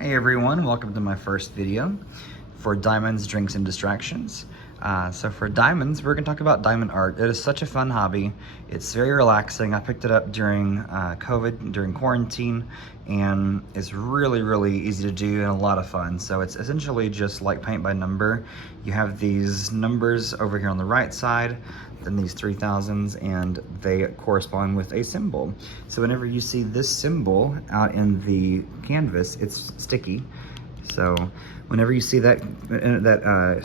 Hey everyone, welcome to my first video for Diamonds, Drinks, and Distractions. So for diamonds, we're going to talk about diamond art. It is such a fun hobby. It's very relaxing. I picked it up during COVID, during quarantine, and it's really easy to do and a lot of fun. So it's essentially just like paint by number. You have these numbers over here on the right side, then these 3000s, and they correspond with a symbol. So whenever you see this symbol out in the canvas, it's sticky. So whenever you see that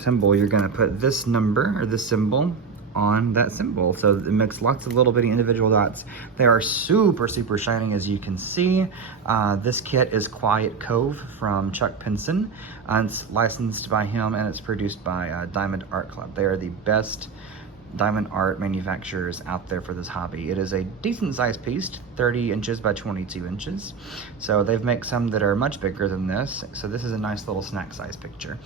symbol, you're gonna put this number or this symbol on that symbol. So it makes lots of little bitty individual dots. They are super shiny, as you can see. This kit is Quiet Cove from Pinson. It's licensed by him and it's produced by Diamond Art Club. They are the best diamond art manufacturers out there for this hobby. It is a decent sized piece, 30 inches by 22 inches. So they've made some that are much bigger than this. So this is a nice little snack size picture.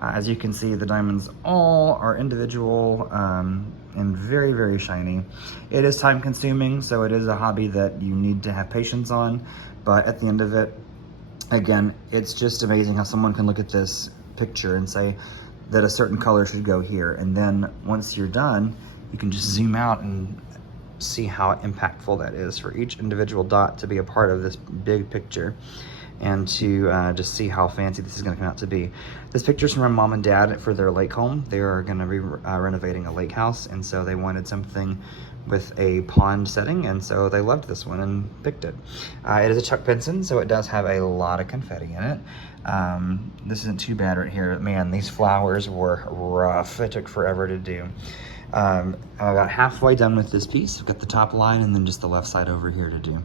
As you can see, the diamonds all are individual and very shiny. It is time consuming, so it is a hobby that you need to have patience on. But at the end of it, again, it's just amazing how someone can look at this picture and say that a certain color should go here. And then once you're done, you can just zoom out and see how impactful that is for each individual dot to be a part of this big picture and to just see how fancy this is gonna come out to be. This picture's from my mom and dad for their lake home. They are gonna be renovating a lake house, and so they wanted something with a pond setting, and so they loved this one and picked it. It is a Chuck Pinson, so it does have a lot of confetti in it. This isn't too bad right here. Man, these flowers were rough. It took forever to do. I got halfway done with this piece. I've got the top line and then just the left side over here to do.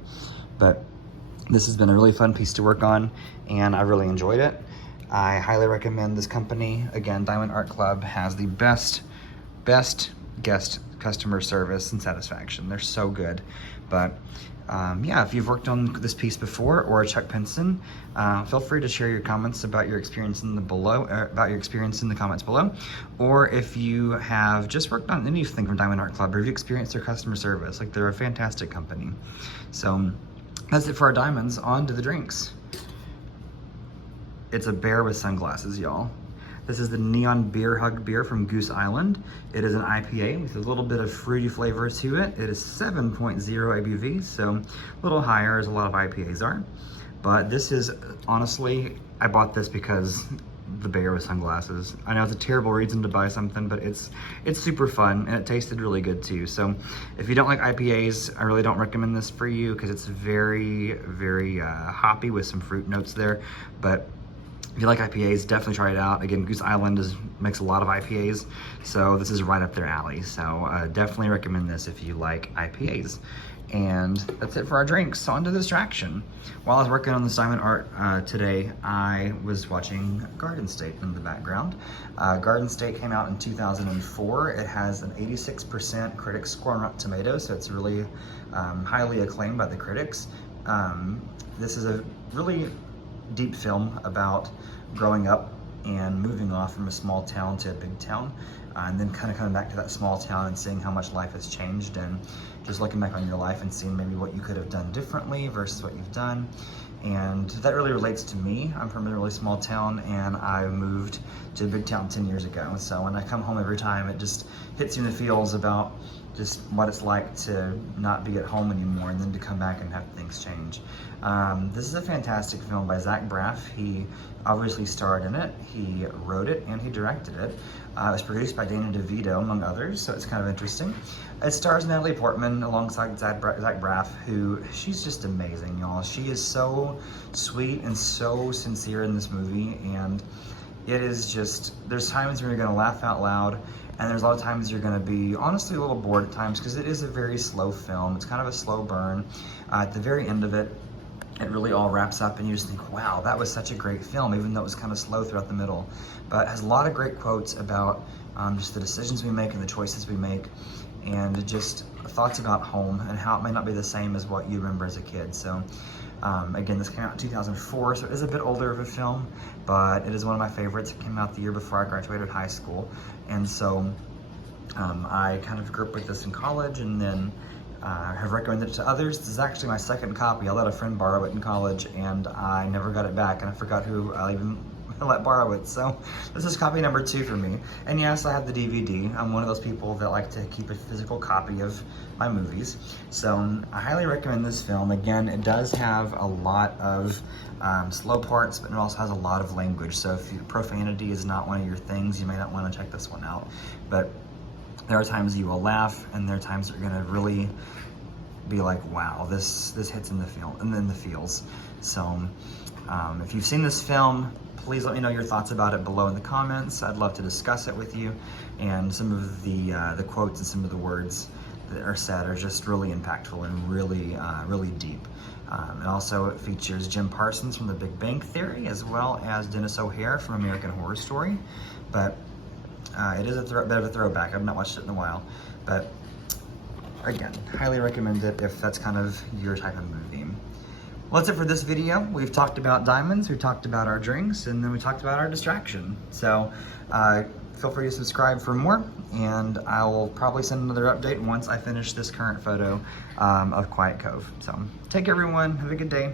But this has been a really fun piece to work on, and I really enjoyed it. I highly recommend this company. Again, Diamond Art Club has the best guest customer service and satisfaction. They're so good. But yeah, if you've worked on this piece before or a Chuck Pinson, feel free to share your comments about your experience in the comments below. Or if you have just worked on anything from Diamond Art Club, or if you experienced their customer service, like, they're a fantastic company. So that's it for our diamonds. On to the drinks. It's a bear with sunglasses, y'all. This is the Neon Beer Hug beer from Goose Island. It is an IPA with a little bit of fruity flavor to it. It is 7.0 ABV, so a little higher as a lot of IPAs are. But this is, honestly, I bought this because the bear with sunglasses. I know it's a terrible reason to buy something, but it's super fun, and it tasted really good too. So if you don't like IPAs, I really don't recommend this for you because it's very hoppy with some fruit notes there. But if you like IPAs, definitely try it out. Again, Goose Island makes a lot of IPAs, so this is right up their alley. So definitely recommend this if you like IPAs. And that's it for our drinks. On to the distraction. While I was working on this diamond art today, I was watching Garden State in the background. Garden State came out in 2004. It has an 86% critic score on Rotten Tomatoes, so it's really highly acclaimed by the critics. This is a really deep film about growing up and moving off from a small town to a big town, and then kind of coming back to that small town and seeing how much life has changed, and just looking back on your life and seeing maybe what you could have done differently versus what you've done. And that really relates to me. I'm from a really small town, and I moved to a big town 10 years ago. So when I come home every time, it just hits you in the feels about just what it's like to not be at home anymore and then to come back and have things change. This is a fantastic film by Zach Braff. He obviously starred in it, he wrote it, and he directed it. It was produced by Dana DeVito, among others, so it's kind of interesting. It stars Natalie Portman alongside Zach Braff, who, she's just amazing, y'all. She is so sweet and so sincere in this movie, and it is just, there's times when you're gonna laugh out loud, and there's a lot of times you're gonna be honestly a little bored at times, because it is a very slow film. It's kind of a slow burn. At the very end of it, it really all wraps up and you just think, wow, that was such a great film, even though it was kind of slow throughout the middle. But it has a lot of great quotes about just the decisions we make and the choices we make, and just thoughts about home and how it may not be the same as what you remember as a kid. So again, this came out in 2004, so it is a bit older of a film, but it is one of my favorites. It came out the year before I graduated high school, and so I kind of grew up with this in college, and then have recommended it to others. This is actually my second copy. I let a friend borrow it in college and I never got it back, and I forgot who I even let borrow it. So this is copy number 2 for me. And yes, I have the DVD. I'm one of those people that like to keep a physical copy of my movies. So I highly recommend this film. Again, it does have a lot of slow parts, but it also has a lot of language. So if profanity is not one of your things, you may not want to check this one out. But there are times you will laugh, and there are times that you're gonna really be like, wow, this hits in the feel and in the feels. So if you've seen this film, please let me know your thoughts about it below in the comments. I'd love to discuss it with you. And some of the quotes and some of the words that are said are just really impactful and really deep. And also it features Jim Parsons from The Big Bang Theory, as well as Dennis O'Hare from American Horror Story. But it is a bit of a throwback. I've not watched it in a while, but again, highly recommend it if that's kind of your type of movie. Well, that's it for this video. We've talked about diamonds, we've talked about our drinks, and then we talked about our distraction. So feel free to subscribe for more, and I will probably send another update once I finish this current photo of Quiet Cove. So take care, everyone. Have a good day.